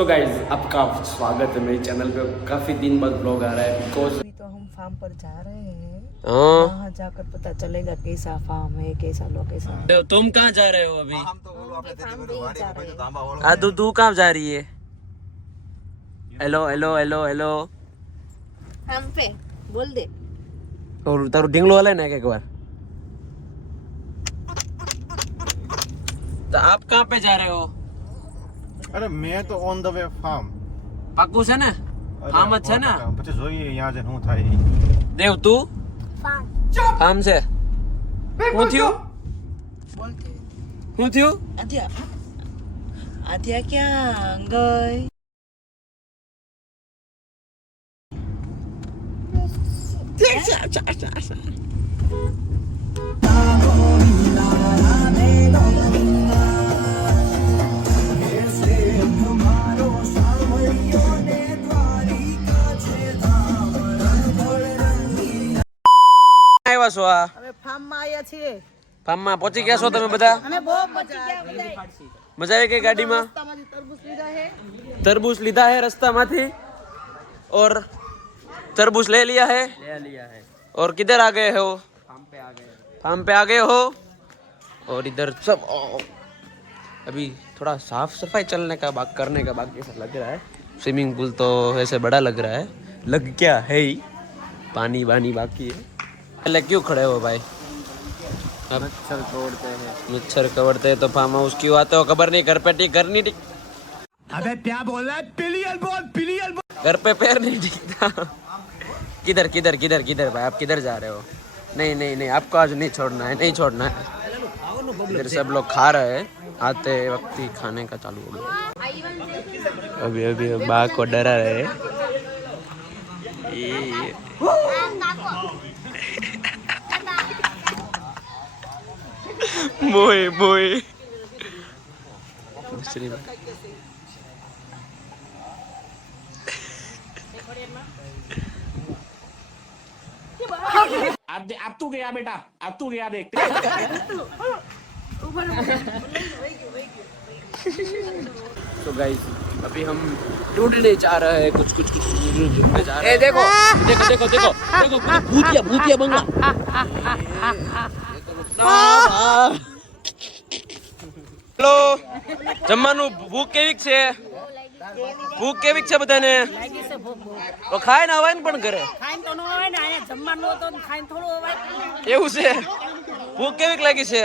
So guys आपका स्वागत है मेरी चैनल पे। काफी दिन बाद ब्लॉग आ रहा है बिकॉज अभी तो हम फार्म पर जा रहे हैं। हाँ। वहाँ जाकर पता चलेगा कैसा फार्म है, कैसा लोकेशन। तो तुम कहाँ जा रहे हो अभी? हम फार्म पे ही जा रहे हैं। आदू तू कहाँ जा रही है? Hello hello hello hello. Farm पे बोल दे। और तारू ढिंगलो वाला है ना एक बार। तो आप कहाँ पे जा रहे हो? અરે મેં તો ઓન ધ વે ફાર્મ પાકું છે ને? ફાર્મ જ છે ને? પછી જોઈએ અહીંયા જઈને શું થાય. દેવ તું? ફાર્મ છે. શું થયું? શું થયું? આધ્યા આધ્યા ક્યાં ગઈ? આવ્યા છો આ? અમે ફાર્મ માં આવ્યા છીએ. ફાર્મ માં પહોંચી ગયા છો તમે બધા? અમે બહુ પહોંચી ગયા બધા. મજા આવી ગઈ ગાડીમાં? રસ્તામાંથી તરબૂચ લીધા है. तरबूज લીધા है रास्ताમાંથી और तरबूज ले लिया है और किधर आ गए हो? फार्म पे आ गए हो और इधर सब अभी थोड़ा साफ सफाई चलने का करने का बाकी ऐसा लग रहा है. स्विमिंग पूल तो ऐसे बड़ा लग रहा है. लग क्या है ही पानी वानी बाकी है. पहले क्यों खड़े हो भाई? अब मच्छर कवड़ते हैं तो फार्म हाउस क्यों आते हो? खबर नहीं घर पे ठीक घर नहीं ठीक. અબે क्या बोल रहा है? पिलियल बोल. घर पे पैर नहीं टिकता. किधर किधर किधर किधर भाई आप किधर जा रहे हो? नहीं नहीं नहीं आपको आज नहीं छोड़ना है, नहीं छोड़ना है. इधर सब लोग खा रहे हैं. आते वक्त ही खाने का चालू हो गया. अभी अभी बा को डरा रहे हैं. मोए मोए अब तू गया बेटा, अब तू गया देख. तो गाइस अभी हम ढूंढने जा रहे हैं कुछ कुछ कुछ ढूंढने जा रहे हैं. देखो देखो देखो देखो देखो भूतिया भूतिया बंगला. હેલો જમવાનું ભૂખ કેવીક છે? ભૂખ કેવીક છે બધાને? તો ખાઈને આવાય ને પણ ઘરે એવું છે? ભૂખ કેવીક લાગી છે?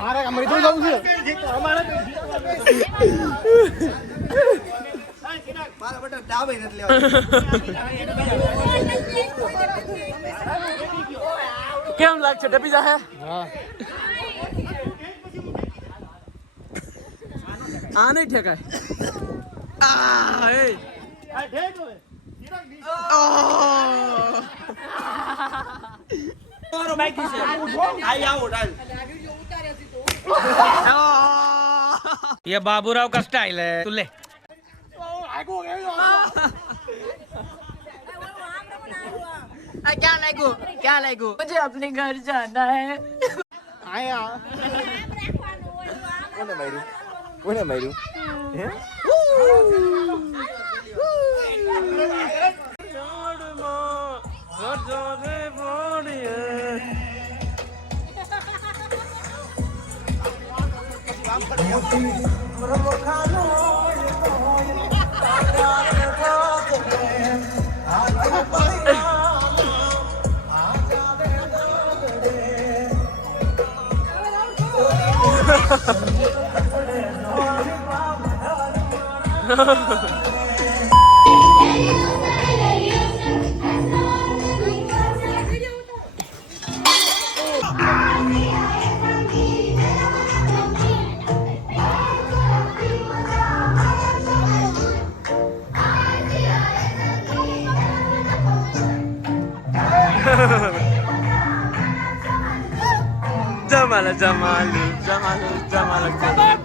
મારે મૈદું જવું છે. કેમ લાગશે? ડબી જા હે? આ નહીં ઠેકાય. ये बाबूराव का स्टाइल है. तू ले. क्या लागू? मुझे अपने घर जाना है. આયા કોને માર્યું? હે Jamal, Jamal, Jamal, Jamal, Jamal.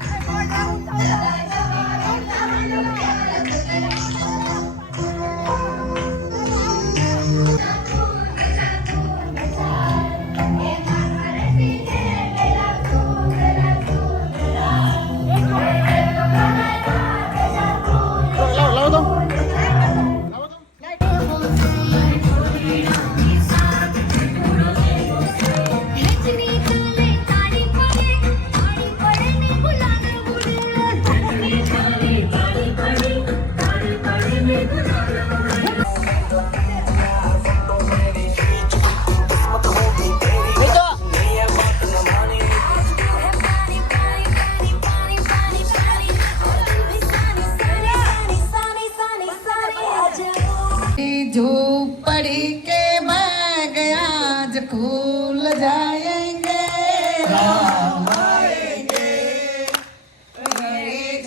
झोपड़ी के बैग आज खुल जाएंगे राम आएंगे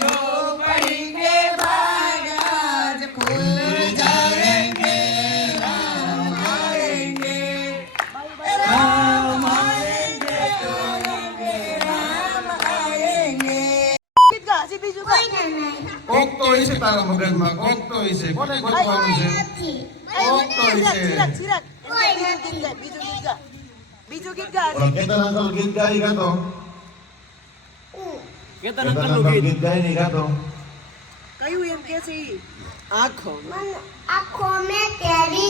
झोपड़ी के बैग आज खुल जाएंगे राम आएंगे राम आएंगे राम आएंगे કોક તો હશે તારા મગજમાં કોક તો હશે કોને ગોતવાનું છે કોક તો હશે બીજું ગીત ગા પણ કેતન અંકલ ગીત ગાઈ ગાતો કેતન કેતન અંકલ નું અંકલ ગીત ગીત ગાઈ નહીં ગાતો કયું એમ કે છે ઈ? આંખો आँखों में तेरी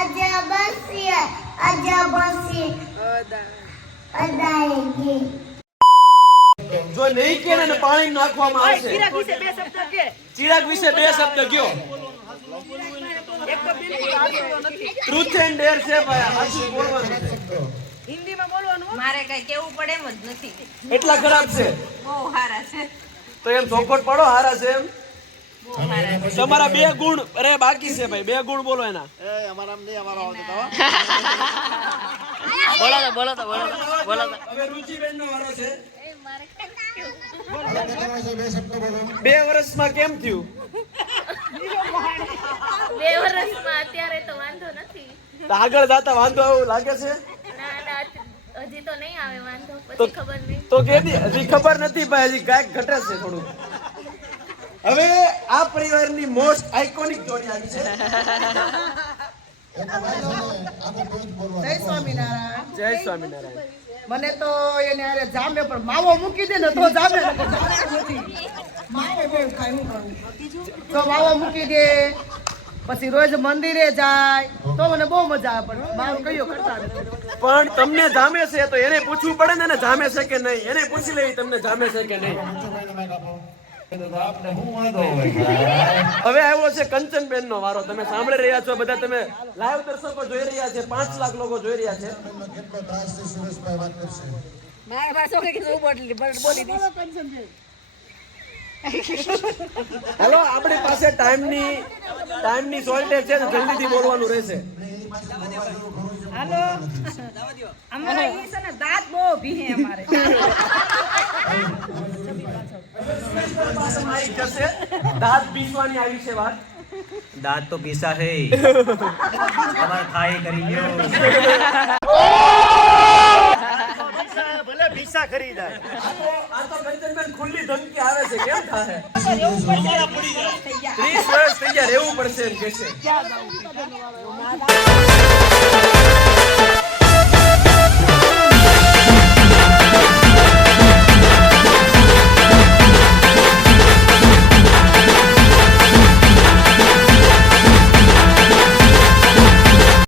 अजब सी अदाएगी જો નહીં કે ને પાણી નાખવામાં આવશે ચિરાગ વિશે બે શબ્દ કે ચિરાગ વિશે બે શબ્દ કયો એક તો બિલકુલ આવડતો નથી ટ્રુથ એન્ડ ડેર છે ભાઈ સાચું બોલવાનું હિન્દીમાં બોલવાનું મારે કઈ કેવું પડે એમ જ નથી એટલા ખરાબ છે બહુ સારા છે તો એમ ચોખવટ પડો હારા છે એમ બહુ સારા છે તમારા બે ગુણ અરે બાકી છે ભાઈ બે ગુણ બોલો એના હવે રુચિબેન નો વારો છે બે શબ્દ બોલો 2 વર્ષમાં કેમ થયું 2 વર્ષમાં અત્યારે તો વાંધો નથી તો આગળ જાતા વાંધો એવું લાગે છે ના ના હજી તો નહીં આવે વાંધો તો પછી ખબર નહીં તો કેદી હજી ખબર નથી ભાઈ હજી કાંઈક ઘટે છે થોડું હવે આ પરિવારની મોસ્ટ આઇકોનિક જોડી આવી છે જય સ્વામિનારાયણ જય સ્વામિનારાયણ મને તો એને અરે જામે પણ માવો મૂકી દે ને તો જામે માવો બહુ ખાય હું કરું તો માવો મૂકી દે પછી રોજ મંદિરે જાય તો મને બહુ મજા આવે પણ મારો કયો કરતા નથી પણ તમને જામે છે તો એને પૂછવું પડે ને એને જામે છે કે નહીં એને પૂછી લેવી તમને જામે છે કે નહીં આપણે શું વાંધો હોય હવે આવ્યો છે કંચનબેન નો વારો તમે સાંભળી રહ્યા છો બધા તમે લાઈવ દર્શકો જોઈ રહ્યા છે 5 લાખ લોકો જોઈ રહ્યા છે કેટલો ત્રાસ છે સુરેશભાઈ વાત કરશે મારા પાસે છોકરી કીધું બોલી દીધી હેલો આપણી પાસે ટાઈમની શોર્ટેજ છે તો જલ્દીથી બોલવાનું રહેશે હાલો અમારા ઈ છે ને દાંત બહુ ભીહે અમારે દાંત પીસવાની આવી છે વાત દાંત તો પીસા છે તમારે થાય કરી લ્યો ભલે પીસા કરી જાય આ તો કંચનબેન ખુલ્લી ધમકી આવે છે કેમ થાય 30 વર્ષ થઈ ગયા રહેવું પડશે એમ કે છે